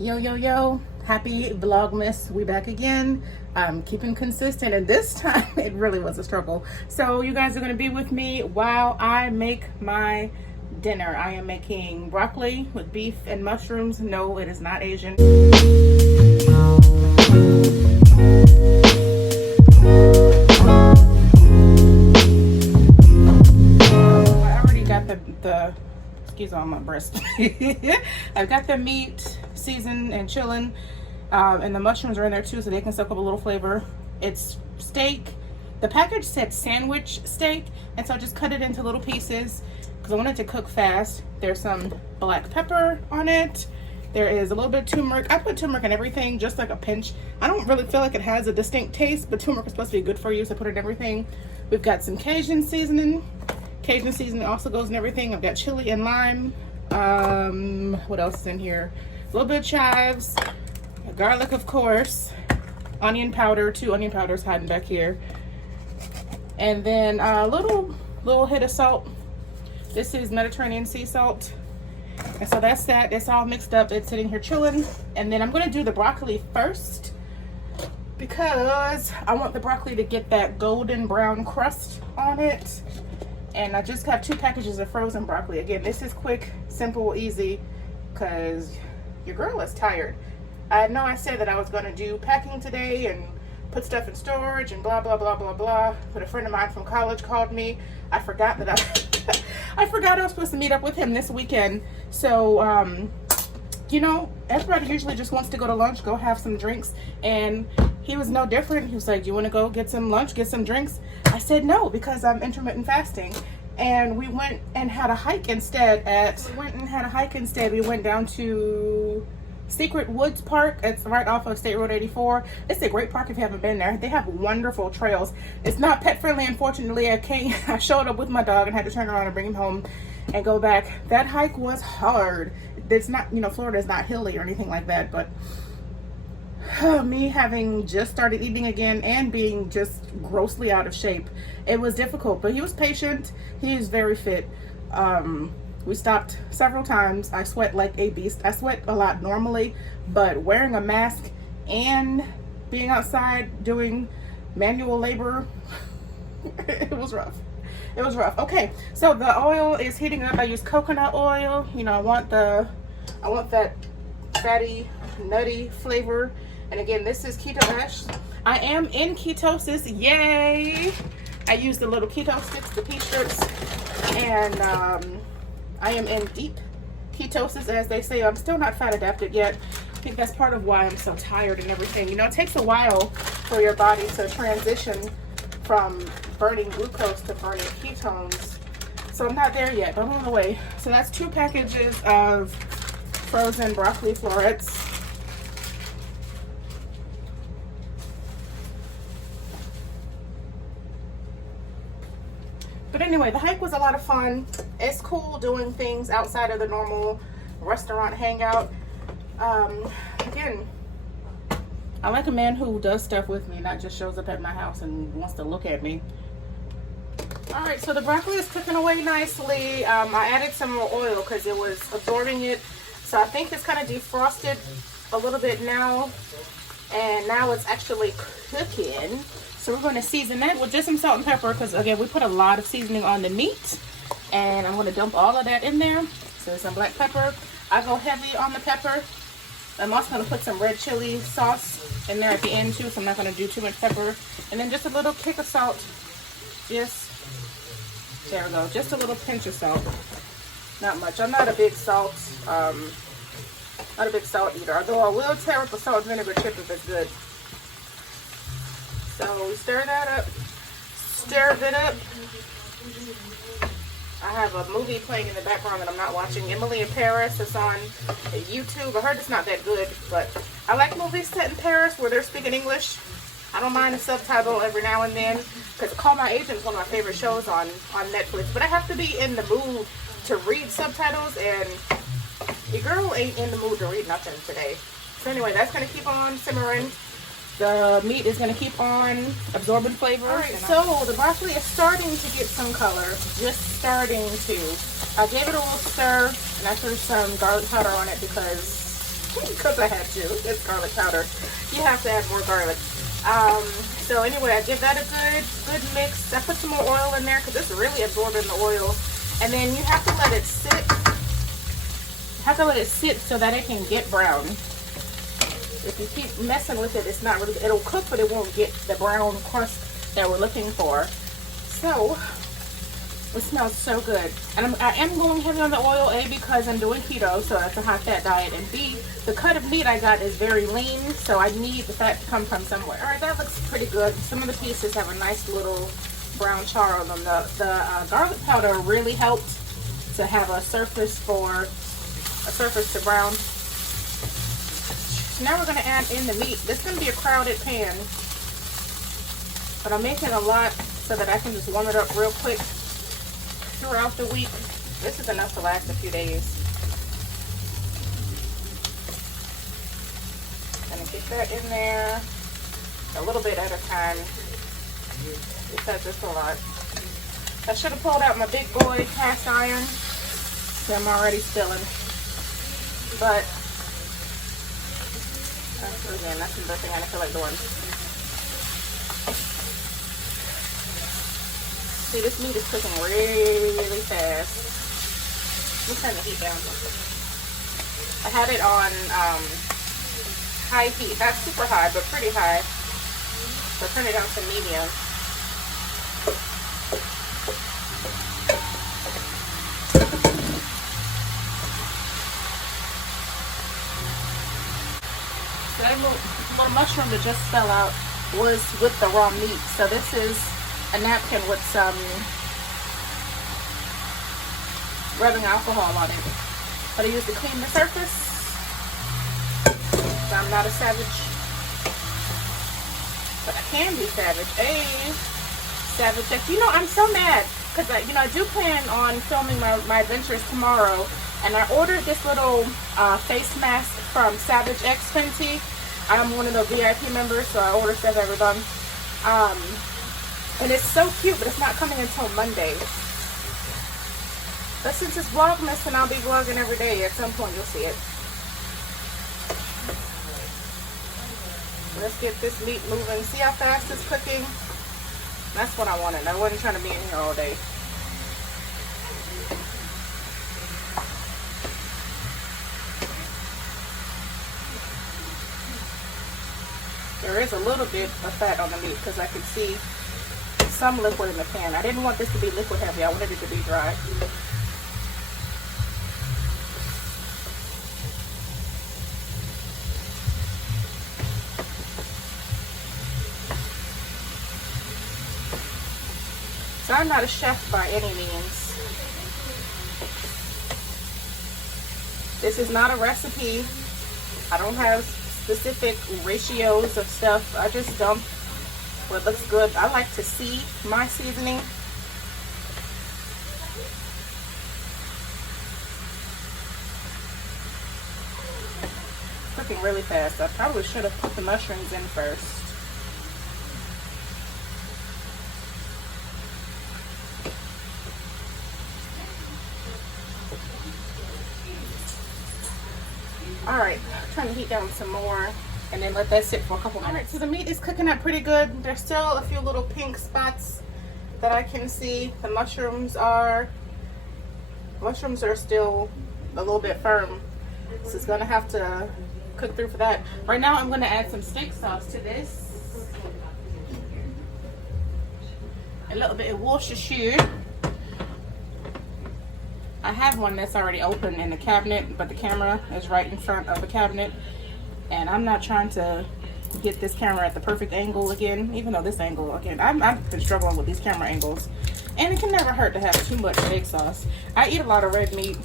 Yo, yo, yo. Happy Vlogmas. We back again. I'm keeping consistent, and this time it really was a struggle. So you guys are going to be with me while I make my dinner. I am making broccoli with beef and mushrooms. No, it is not Asian. I already got the excuse on my breast. I've got the meat seasoned and chilling, and the mushrooms are in there too, so they can soak up a little flavor. It's steak. The package said sandwich steak, and so I just cut it into little pieces because I wanted to cook fast. There's some black pepper on it. There is a little bit of turmeric. I put turmeric in everything, just like a pinch. I don't really feel like it has a distinct taste, but turmeric is supposed to be good for you, so I put it in everything. We've got some Cajun seasoning. Cajun seasoning also goes in everything. I've got chili and lime. What else is in here? A little bit of chives, garlic, of course, onion powder, 2 onion powders hiding back here, and then a little hit of salt. This is Mediterranean sea salt, and so that's that. It's all mixed up. It's sitting here chilling, and then I'm going to do the broccoli first because I want the broccoli to get that golden brown crust on it. And I just have 2 packages of frozen broccoli. Again, this is quick, simple, easy, because your girl is tired. I know I said that I was going to do packing today and put stuff in storage and blah, blah, blah, blah, blah. But a friend of mine from college called me. I forgot that I forgot I was supposed to meet up with him this weekend. So, you know, everybody usually just wants to go to lunch, go have some drinks. And he was no different. He was like, do you want to go get some lunch, get some drinks? I said no, because I'm intermittent fasting. And we went and had a hike instead We went down to Secret Woods Park. It's right off of State Road 84. It's a great park if you haven't been there. They have wonderful trails. It's not pet friendly, unfortunately. I showed up with my dog and had to turn around and bring him home and go back. That hike was hard. It's not, you know, Florida is not hilly or anything like that, but me having just started eating again and being just grossly out of shape, it was difficult. But he was patient. He is very fit. We stopped several times. I sweat like a beast. I sweat a lot normally, but wearing a mask and being outside doing manual labor, it was rough. It was rough. Okay, so the oil is heating up. I use coconut oil. You know, I want that fatty, nutty flavor. And again, this is keto ash. I am in ketosis. Yay! I use the little keto sticks, the pea strips, and I am in deep ketosis, as they say. I'm still not fat adapted yet. I think that's part of why I'm so tired and everything. You know, it takes a while for your body to transition from burning glucose to burning ketones. So I'm not there yet, but I'm on the way. So that's 2 packages of frozen broccoli florets. But anyway, the hike was a lot of fun. It's cool doing things outside of the normal restaurant hangout. Again, I like a man who does stuff with me, not just shows up at my house and wants to look at me. All right, so the broccoli is cooking away nicely. I added some more oil because it was absorbing it. So I think it's kind of defrosted a little bit now. And now it's actually cooking. So we're going to season that with just some salt and pepper because, again, we put a lot of seasoning on the meat. And I'm going to dump all of that in there. So some black pepper. I go heavy on the pepper. I'm also going to put some red chili sauce in there at the end, too. So I'm not going to do too much pepper. And then just a little kick of salt. There we go. Just a little pinch of salt. Not much. I'm not a big salt eater. Although I will tear up a salt and vinegar chip if it's good. So we stir that up, stir it up. I have a movie playing in the background that I'm not watching. Emily in Paris is on YouTube. I heard it's not that good, but I like movies set in Paris where they're speaking English. I don't mind a subtitle every now and then because Call My Agent is one of my favorite shows on Netflix. But I have to be in the mood to read subtitles, and your girl ain't in the mood to read nothing today. So anyway, that's going to keep on simmering. The meat is going to keep on absorbing flavor. All right, so the broccoli is starting to get some color. Just starting to. I gave it a little stir, and I threw some garlic powder on it because because I had to. It's garlic powder. You have to add more garlic. So anyway, I give that a good mix. I put some more oil in there because it's really absorbing the oil. And then you have to let it sit. You have to let it sit so that it can get brown. If you keep messing with it, it's not really, it'll cook, but it won't get the brown crust that we're looking for. So it smells so good. And I am going heavy on the oil, A, because I'm doing keto, so that's a high fat diet, and B, the cut of meat I got is very lean, so I need the fat to come from somewhere. All right, that looks pretty good. Some of the pieces have a nice little brown char on them. The garlic powder really helped to have a surface to brown. So now we're gonna add in the meat. This is gonna be a crowded pan, but I'm making a lot so that I can just warm it up real quick throughout the week. This is enough to last a few days. Gonna get that in there a little bit at a time because it's a lot. I should have pulled out my big boy cast iron, so I'm already spilling. But that's another thing I feel like doing. See, this meat is cooking really fast. Let me turn the heat down. I had it on high heat, not super high, but pretty high. So turn it down to medium. So that little mushroom that just fell out was with the raw meat. So this is a napkin with some rubbing alcohol on it. But I use to clean the surface. So I'm not a savage. But I can be savage. Hey, savage. You know, I'm so mad because I do plan on filming my adventures tomorrow, and I ordered this little face mask from Savage X Fenty. I'm one of the VIP members, so I order stuff every month. And it's so cute, but it's not coming until Monday. But since it's Vlogmas and I'll be vlogging every day, at some point you'll see it. Let's get this meat moving. See how fast it's cooking? That's what I wanted. I wasn't trying to be in here all day. There is a little bit of fat on the meat because I could see some liquid in the pan. I didn't want this to be liquid heavy. I wanted it to be dry. So I'm not a chef by any means. This is not a recipe. I don't have specific ratios of stuff. I just dump what looks good. I like to see my seasoning. Cooking really fast. I probably should have put the mushrooms in first. Alright, turn the heat down some more and then let that sit for a couple minutes. Alright, so the meat is cooking up pretty good. There's still a few little pink spots that I can see. The mushrooms are still a little bit firm. So it's gonna have to cook through for that. Right now I'm gonna add some steak sauce to this. A little bit of Worcestershire. I have one that's already open in the cabinet, but the camera is right in front of the cabinet, and I'm not trying to get this camera at the perfect angle again, even though this angle, again, I've been struggling with these camera angles, and it can never hurt to have too much steak sauce. I eat a lot of red meat.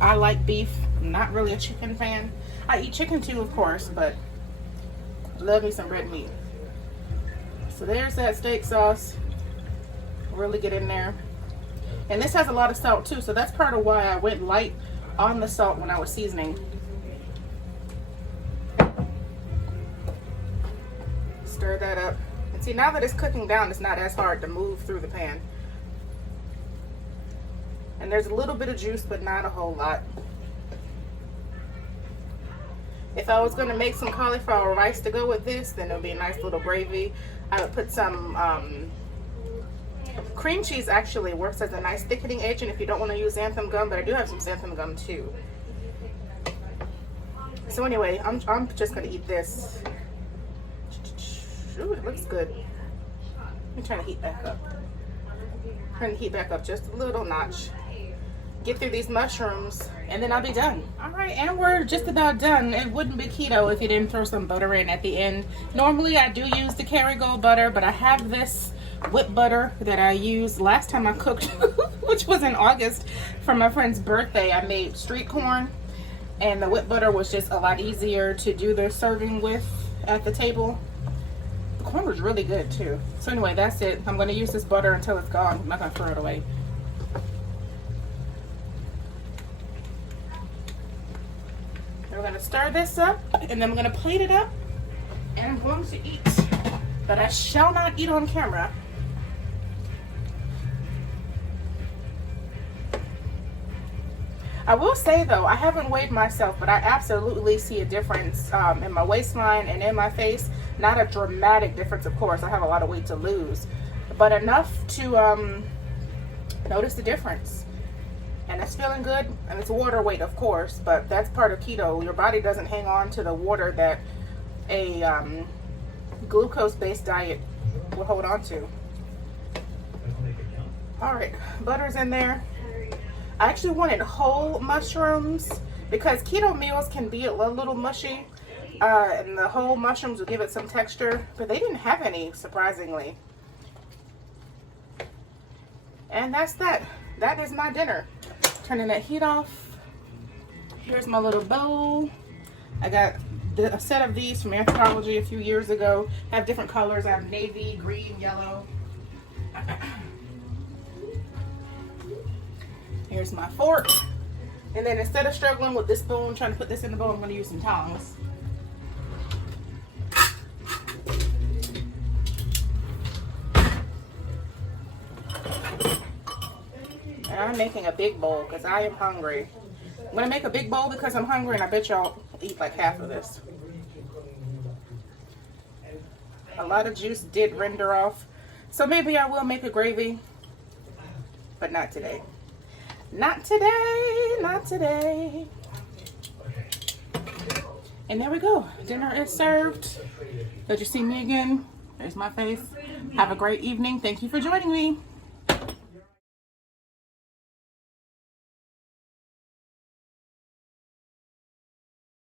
I like beef. I'm not really a chicken fan. I eat chicken too, of course, but love me some red meat. So there's that steak sauce. Really get in there. And this has a lot of salt too, so that's part of why I went light on the salt when I was seasoning. Stir that up. And see, now that it's cooking down, it's not as hard to move through the pan. And there's a little bit of juice, but not a whole lot. If I was going to make some cauliflower rice to go with this, then it would be a nice little gravy. I would put some cream cheese. Actually works as a nice thickening agent if you don't want to use xanthan gum, but I do have some xanthan gum too. So anyway, I'm just going to eat this. Ooh, it looks good. Let me turn the heat back up. Turn the heat back up just a little notch. Get through these mushrooms and then I'll be done. All right, and we're just about done. It wouldn't be keto if you didn't throw some butter in at the end. Normally I do use the Kerrygold butter, but I have this whip butter that I used last time I cooked, which was in August for my friend's birthday. I made street corn, and the whip butter was just a lot easier to do the serving with at the table. The corn was really good too. So anyway, that's it. I'm going to use this butter until it's gone. I'm not going to throw it away. We're going to stir this up, and then I'm going to plate it up, and I'm going to eat. But I shall not eat on camera. I will say though, I haven't weighed myself, but I absolutely see a difference in my waistline and in my face. Not a dramatic difference, of course. I have a lot of weight to lose, but enough to notice the difference. And it's feeling good, and it's water weight, of course, but that's part of keto. Your body doesn't hang on to the water that a glucose-based diet will hold on to. All right, butter's in there. I actually wanted whole mushrooms because keto meals can be a little mushy, and the whole mushrooms will give it some texture, but they didn't have any, surprisingly. And that's that. That is my dinner. Turning that heat off. Here's my little bowl. I got a set of these from Anthropology a few years ago. I have different colors. I have navy, green, yellow. Here's my fork. And then instead of struggling with this spoon, trying to put this in the bowl, I'm going to use some tongs. And I'm making a big bowl because I am hungry. I'm going to make a big bowl because I'm hungry, and I bet y'all eat like half of this. A lot of juice did render off. So maybe I will make a gravy, but not today. Not today, not today. And there we go. Dinner is served. Did you see me again? There's my face. Have a great evening. Thank you for joining me.